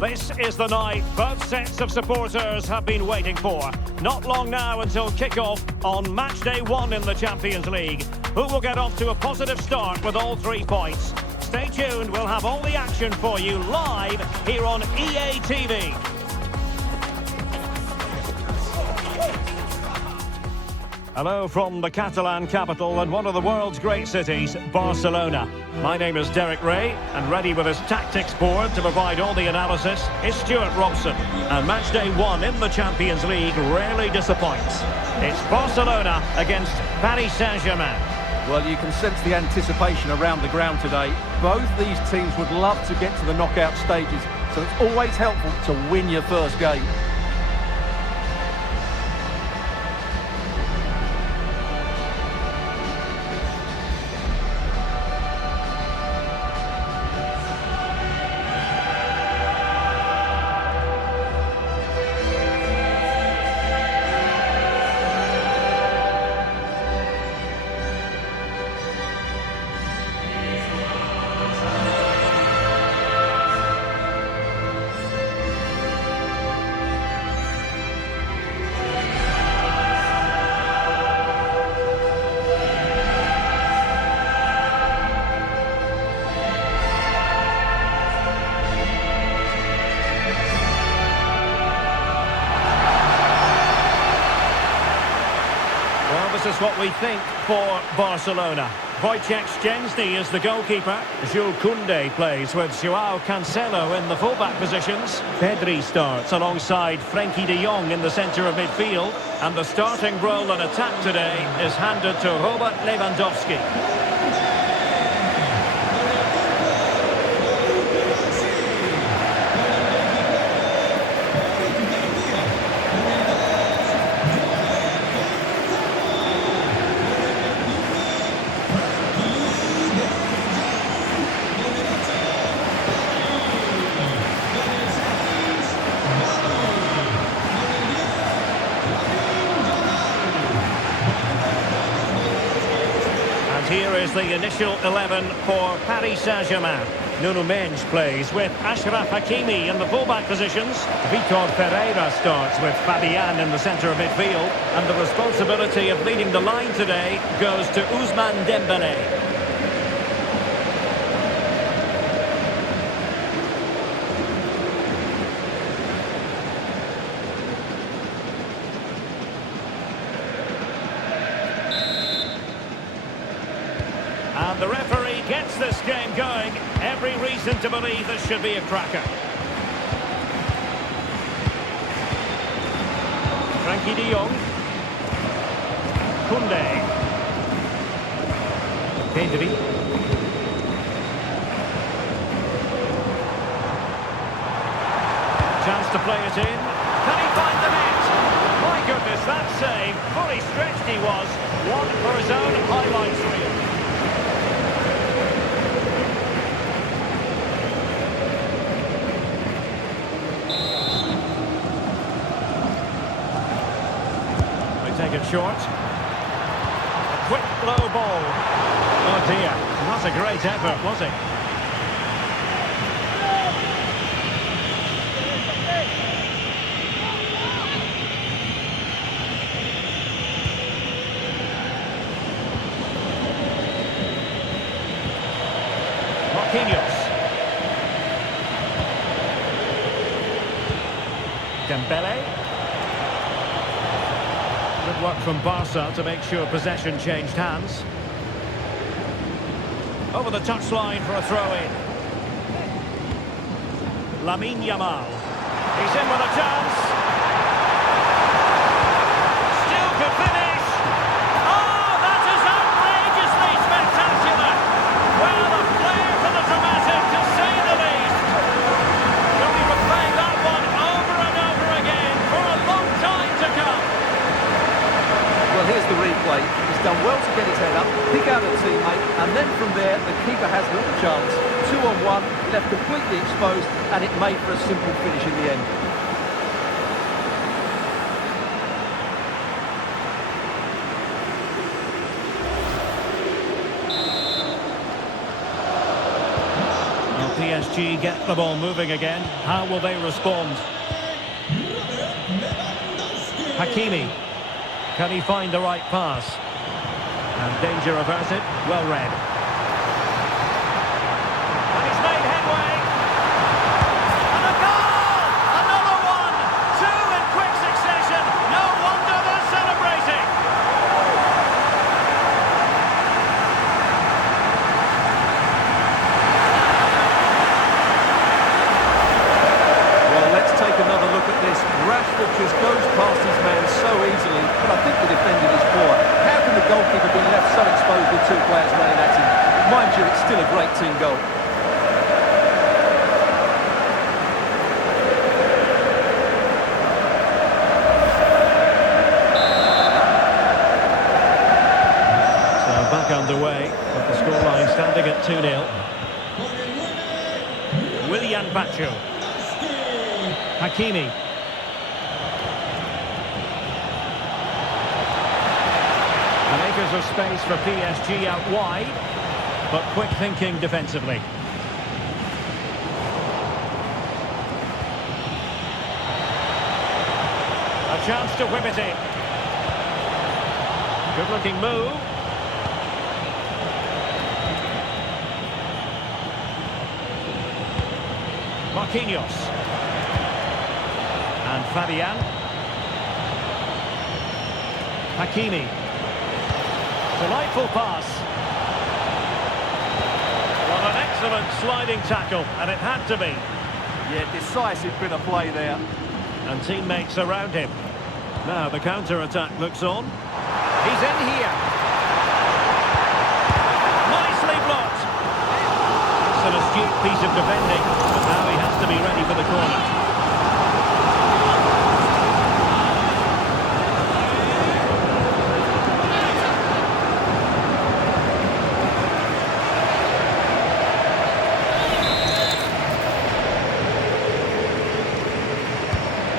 This is the night both sets of supporters have been waiting for. Not long now until kick-off on match day 1 in the Champions League. Who will get off to a positive start with all 3 points? Stay tuned, we'll have all the action for you live here on EA TV. Hello from the Catalan capital and one of the world's great cities, Barcelona. My name is Derek Ray, and ready with his tactics board to provide all the analysis is Stuart Robson. And match day 1 in the Champions League rarely disappoints. It's Barcelona against Paris Saint-Germain. Well, you can sense the anticipation around the ground today. Both these teams would love to get to the knockout stages, so it's always helpful to win your first game. This is what we think for Barcelona. Wojciech Szczęsny is the goalkeeper. Jules Koundé plays with Joao Cancelo in the fullback positions. Pedri starts alongside Frenkie de Jong in the centre of midfield. And the starting role in attack today is handed to Robert Lewandowski. Here is the initial 11 for Paris Saint-Germain. Nuno Mendes plays with Achraf Hakimi in the fullback positions. Vitor Pereira starts with Fabian in the centre of midfield. And the responsibility of leading the line today goes to Ousmane Dembélé. And the referee gets this game going. Every reason to believe this should be a cracker. Frenkie de Jong. Koundé. Pedri. Chance to play it in. Can he find the net? My goodness, that save. Fully stretched he was. One for his own highlights reel. Take it short. A quick low ball. Oh dear, not a great effort, was it? Marquinhos. Dembélé. Good work from Barca to make sure possession changed hands. Over the touchline for a throw-in. Lamine Yamal. He's in with a chance. Still could finish. Oh, that is outrageously spectacular. Well, a flair for the dramatic, to say the least. We'll be replaying that one over and over again for a long time to come. Well, here's the replay. He's done well to get his head up, pick out a teammate, and then from there, the keeper has little chance. 2-on-1, left completely exposed, and it made for a simple finish in the end. Well, PSG PSG get the ball moving again. How will they respond? Hakimi. Can he find the right pass? And danger averted. Well read. And he's made headway. And a goal! Another one! Two in quick succession. No wonder they're celebrating. Well, let's take another look at this. Rashford just goes past his man so easily, but I think the defender is poor. How can the goalkeeper be left so exposed with two players running at him? Mind you, it's still a great team goal. So back underway, with the scoreline standing at 2-0. Willian Bacho. Hakimi. And acres of space for PSG out wide, but quick thinking defensively. A chance to whip it in. Good looking move. Marquinhos. And Fabian. Hakimi. Delightful pass. Well, an excellent sliding tackle, and it had to be. Yeah, decisive bit of play there. And teammates around him. Now the counter-attack looks on. He's in here. Nicely blocked. It's an astute piece of defending, but now he has to be ready for the corner.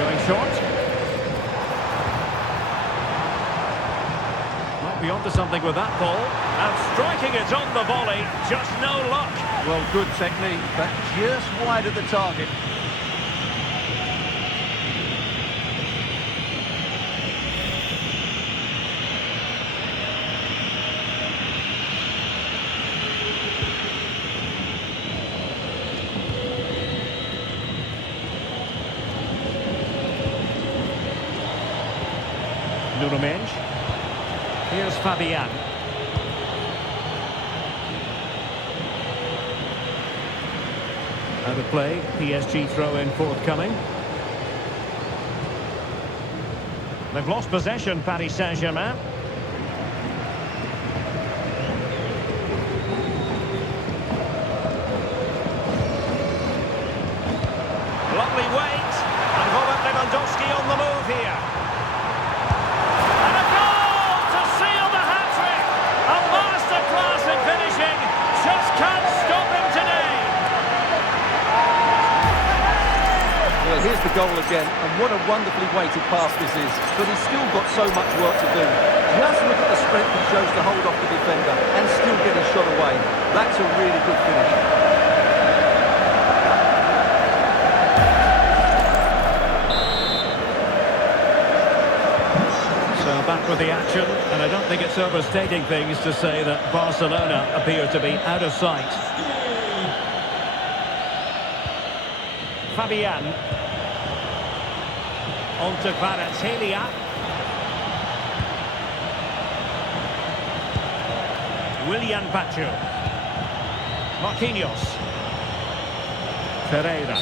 Going short. Might be onto something with that ball. And striking it on the volley. Just no luck. Well, good technique, but just wide of the target. Mensch. Here's Fabian. Out of play, PSG throw-in forthcoming. They've lost possession, Paris Saint-Germain. Lovely weight, and Robert Lewandowski on the move here. Well, here's the goal again, and what a wonderfully weighted pass this is. But he's still got so much work to do. Just look at the strength he shows to hold off the defender and still get his shot away. That's a really good finish. So back with the action, and I don't think it's overstating things to say that Barcelona appear to be out of sight. Fabian. On to Kvaratskhelia. Willian Bacho. Marquinhos. Pereira.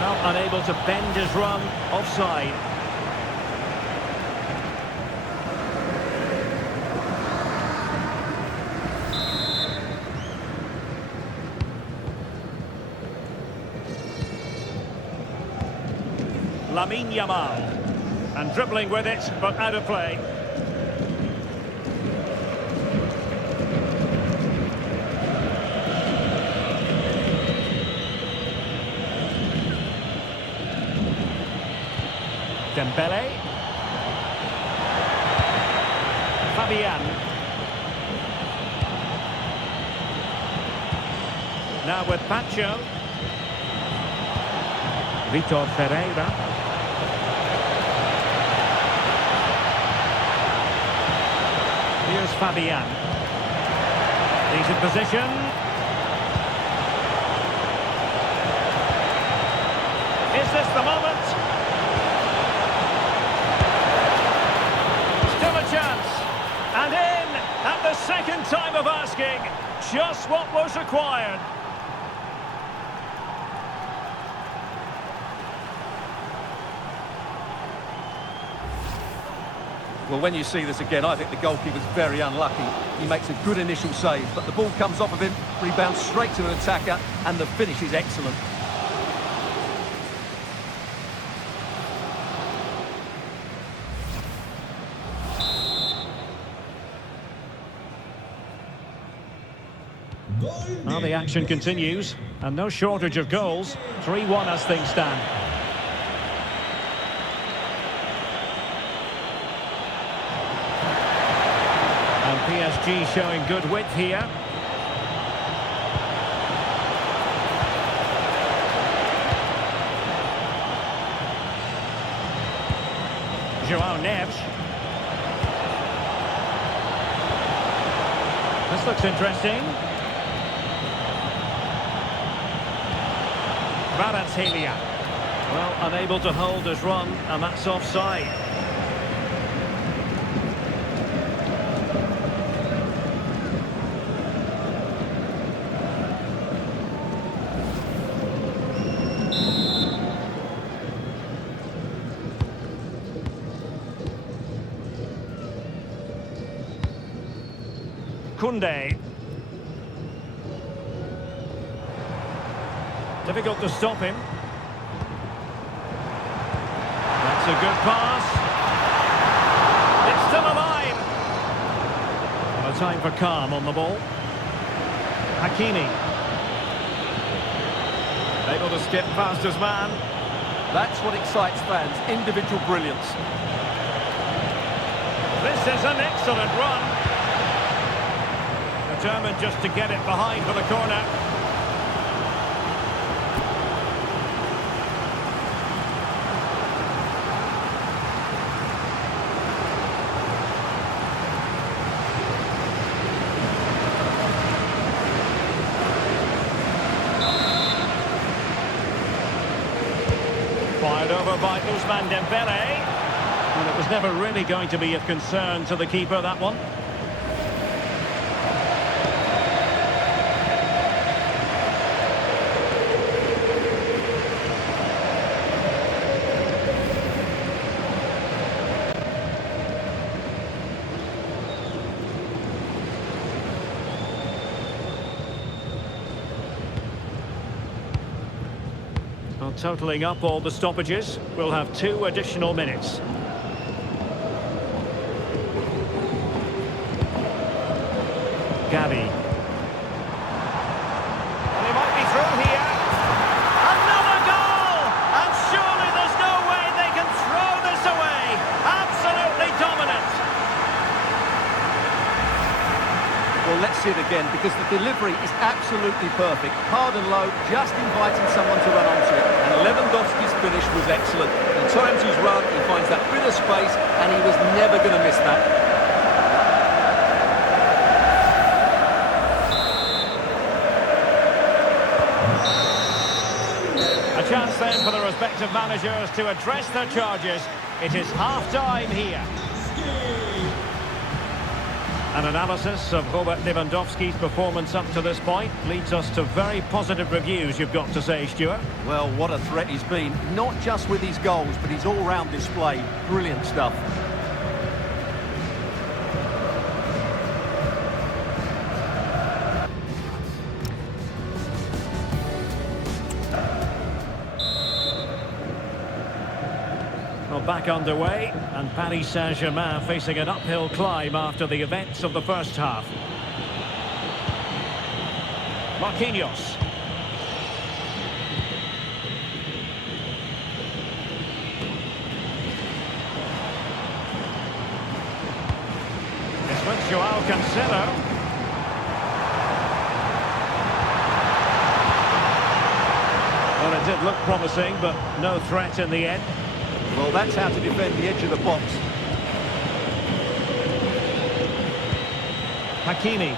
Well, unable to bend his run. Offside. Lamine Yamal, and dribbling with it, but out of play. Dembele. Fabian. Now with Pacho. Vitor Ferreira. Here's Fabian. He's in position. Is this the moment? Still a chance. And in at the second time of asking. Just what was required. Well, when you see this again, I think the goalkeeper's very unlucky. He makes a good initial save, but the ball comes off of him, rebounds straight to an attacker, and the finish is excellent. Well, the action continues, and no shortage of goals. 3-1 as things stand. And PSG showing good width here. João Neves. This looks interesting. Kvaratskhelia. Well, unable to hold his run, and that's offside. Koundé. Difficult to stop him. That's a good pass. It's still alive. A time for calm on the ball. Hakimi. Able to skip past his man. That's what excites fans, individual brilliance. This is an excellent run. Determined just to get it behind for the corner. Fired over by Ousmane Dembele. And it was never really going to be of concern to the keeper, that one. Well, totalling up all the stoppages, we'll have 2 additional minutes. Gavi. They might be through here. Another goal! And surely there's no way they can throw this away. Absolutely dominant. Well, let's see it again, because the delivery is absolutely perfect. Hard and low, just inviting someone to run onto it. And Lewandowski's finish was excellent. In times he's run, he finds that bit of space, and he was never going to miss that. A chance then for the respective managers to address their charges. It is half-time here. An analysis of Robert Lewandowski's performance up to this point leads us to very positive reviews, you've got to say, Stuart. Well, what a threat he's been, not just with his goals, but his all-round display. Brilliant stuff. Well, back underway, and Paris Saint-Germain facing an uphill climb after the events of the first half. Marquinhos. It's with João Cancelo. Well, Well, it looked promising, but no threat in the end. Well, that's how to defend the edge of the box. Hakimi.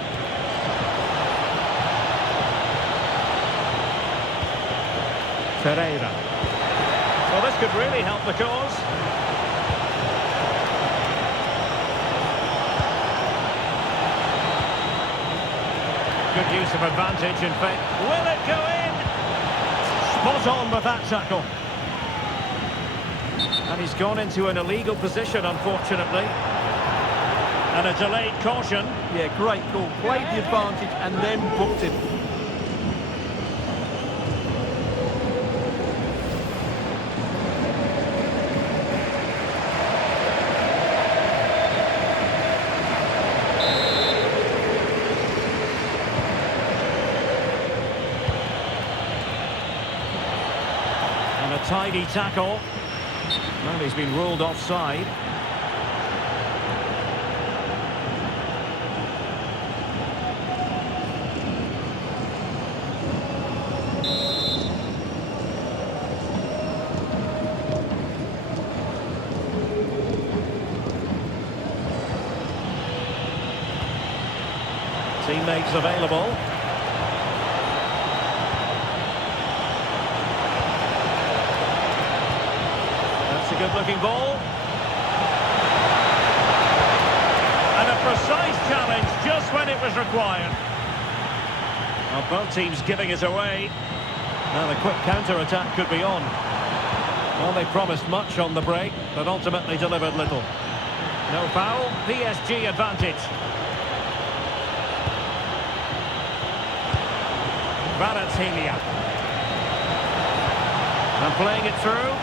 Ferreira. Well, this could really help the cause. Good use of advantage, in fact. Will it go in? Spot on with that tackle. And he's gone into an illegal position, unfortunately. And a delayed caution. Yeah, great call. Played the advantage and then booked him. And a tidy tackle. Well, he's been ruled offside. Teammates available. That's a good-looking ball. And a precise challenge just when it was required. Well, both teams giving it away. Now the quick counter-attack could be on. Well, they promised much on the break, but ultimately delivered little. No foul, PSG advantage. Barcelona. And playing it through.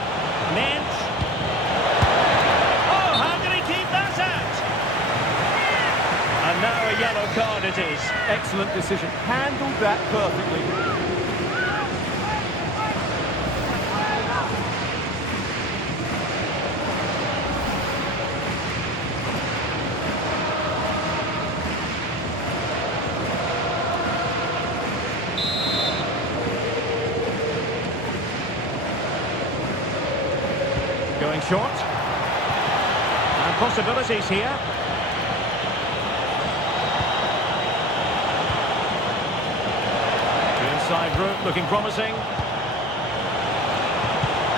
Mint. Oh, how did he keep that out? And now a yellow card it is. Excellent decision. Handled that perfectly. Going short. And possibilities here. The inside route looking promising.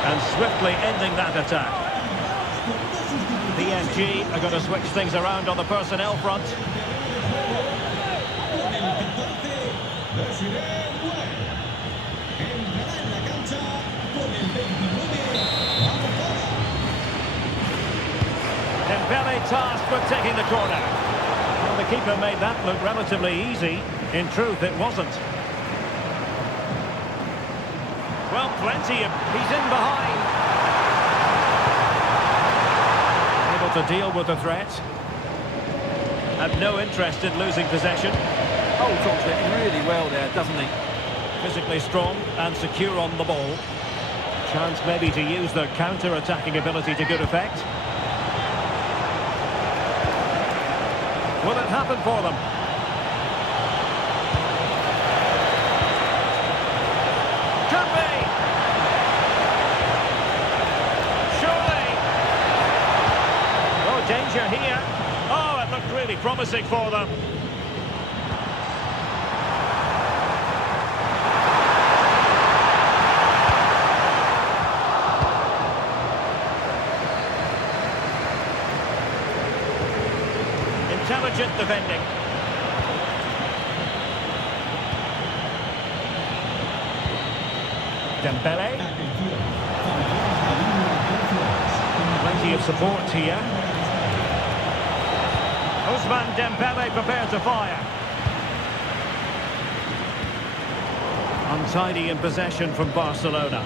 And swiftly ending that attack. PSG are going to switch things around on the personnel front. Dembele tasked with taking the corner. Well, the keeper made that look relatively easy. In truth, it wasn't. Well, plenty of... He's in behind. Able to deal with the threat. Have no interest in losing possession. Holds on to it really well there, doesn't he? Physically strong and secure on the ball. Chance maybe to use their counter-attacking ability to good effect. Will it happen for them? Could be! Surely! Oh, danger here. Oh, it looked really promising for them. Intelligent defending. Dembele. Plenty of support here. Ousmane Dembele prepared to fire. Untidy in possession from Barcelona.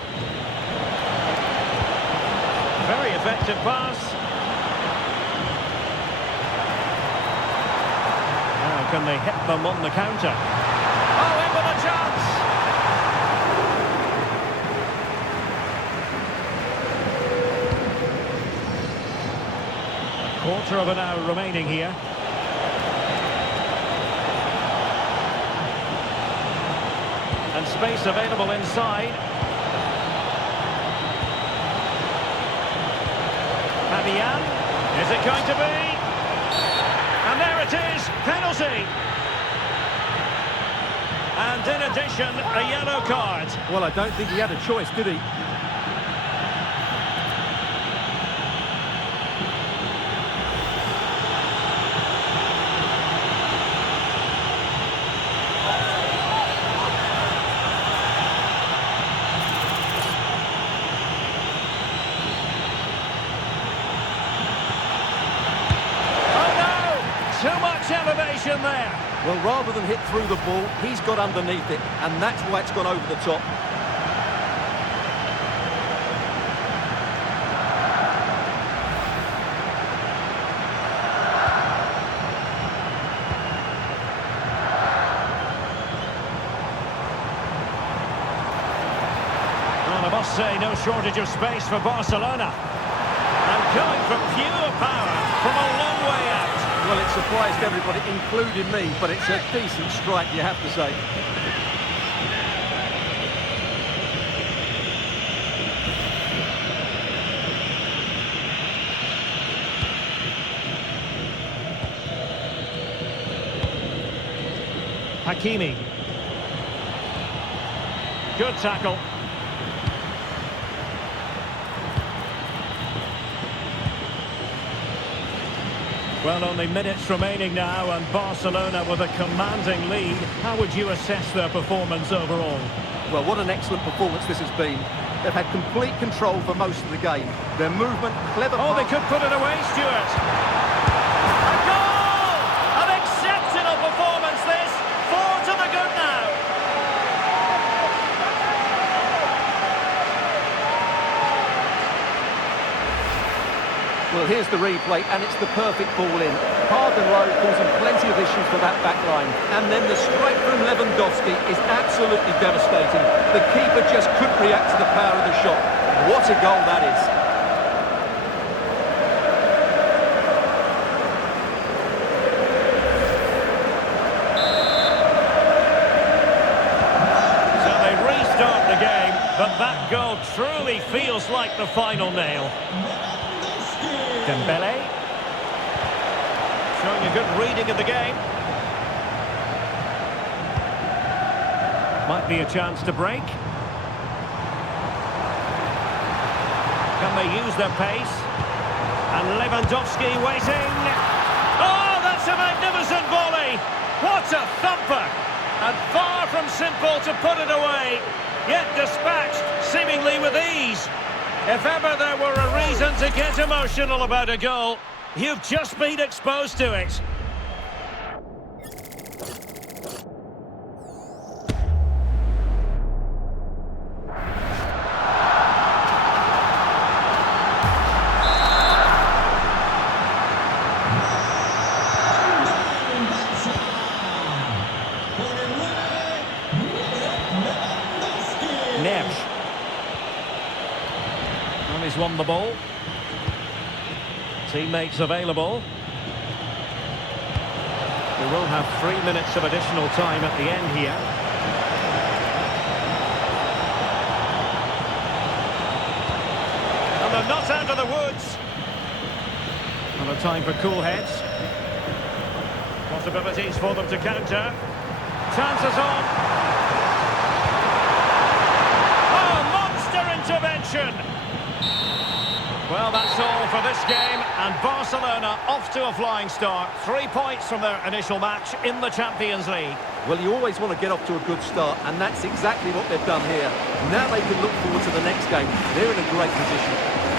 Very effective pass. Can they hit them on the counter? Oh, in with a chance! A quarter of an hour remaining here. And space available inside. Damian. Is it going to be? And there it is, penalty. And in addition, a yellow card. Well, I don't think he had a choice, did he? Too much elevation there. Well, rather than hit through the ball, he's got underneath it, and that's why it's gone over the top. Well, I must say, no shortage of space for Barcelona. And going for pure power from a long way out. Well, it surprised everybody, including me, but it's a decent strike, you have to say. Hakimi. Good tackle. Well, only minutes remaining now, and Barcelona with a commanding lead. How would you assess their performance overall? Well, what an excellent performance this has been. They've had complete control for most of the game. Their movement, clever... Oh, they could put it away, Stuart. A goal! An exceptional performance, this. 4 to the good now. Well, here's the replay, and it's the perfect ball in. Hard and low, causing plenty of issues for that back line. And then the strike from Lewandowski is absolutely devastating. The keeper just couldn't react to the power of the shot. What a goal that is. So they restart the game, but that goal truly feels like the final nail. Dembele, showing a good reading of the game. Might be a chance to break. Can they use their pace? And Lewandowski waiting. Oh, that's a magnificent volley! What a thumper! And far from simple to put it away, yet dispatched seemingly with ease. If ever there were a reason to get emotional about a goal, you've just been exposed to it. Neves. And he's won the ball. Teammates available. We will have 3 minutes of additional time at the end here. And they're not out of the woods. And a time for cool heads. Possibilities for them to counter. Chances on. Oh, monster intervention! Well, that's all for this game, and Barcelona off to a flying start. 3 points from their initial match in the Champions League. Well, you always want to get off to a good start, and that's exactly what they've done here. Now they can look forward to the next game. They're in a great position.